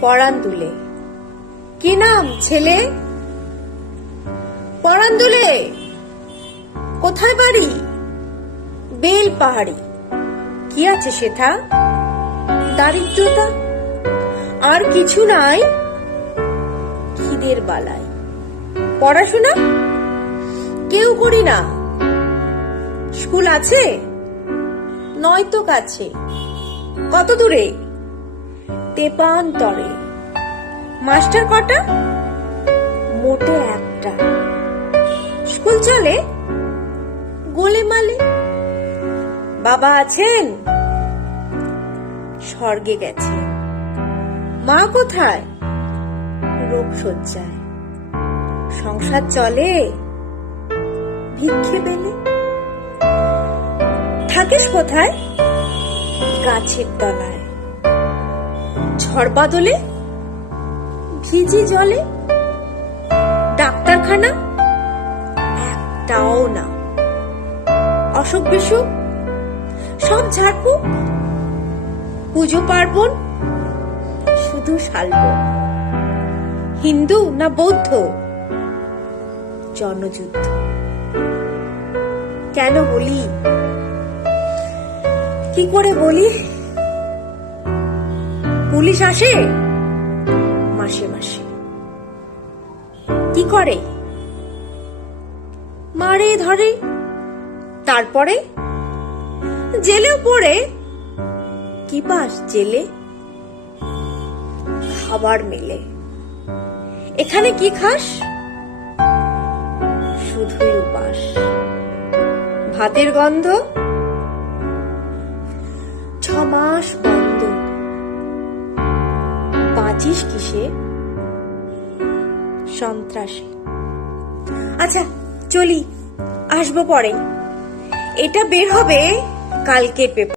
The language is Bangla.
পরান দুলে। কি নাম ছেলে? পরান দুলে। কোথায় বাড়ি? বেল পাহাড়ি। কি আছে সেথা? দারিদ্রতা, আর কিছু নাই। খিদের বালায়। পড়াশোনা কেউ করি না। স্কুল আছে? নয়তো কাছে। কত দূরে? তেপান্তরে। মাস্টার কটা? মোটে একটা। স্কুল চলে গোলেমালে। বাবা আছেন? স্বর্গে গেছে। মা কোথায়? রোগ শয্যায়। সংসার চলে ভিক্ষে পেলে। থাকিস কোথায়? গাছের তলায়। ঝড় বাদলে ভিজি জলে। ডাক্তারখানা একটাও না। অসুখ বিসুখ সব ঝাড়ফুঁক। পুজো পার্বণ শুধু শালবন। হিন্দু না বৌদ্ধ? জনযুদ্ধ। কেন বলি? কি করে বলি? পুলিশ আসে মাসে মাসে। কি করে? মারে ধরে। তারপরে জেলেও পড়ে। কি পাস জেলে? খাবার মেলে। এখানে কি খাস? শুধুই উপাস। ভাতের গন্ধ। 6 মাস বন্ধ। বাঁচিস কিসে? সন্ত্রাসে। আচ্ছা চলি, আসবো পরে। এটা বের হবে কালকের পেপার।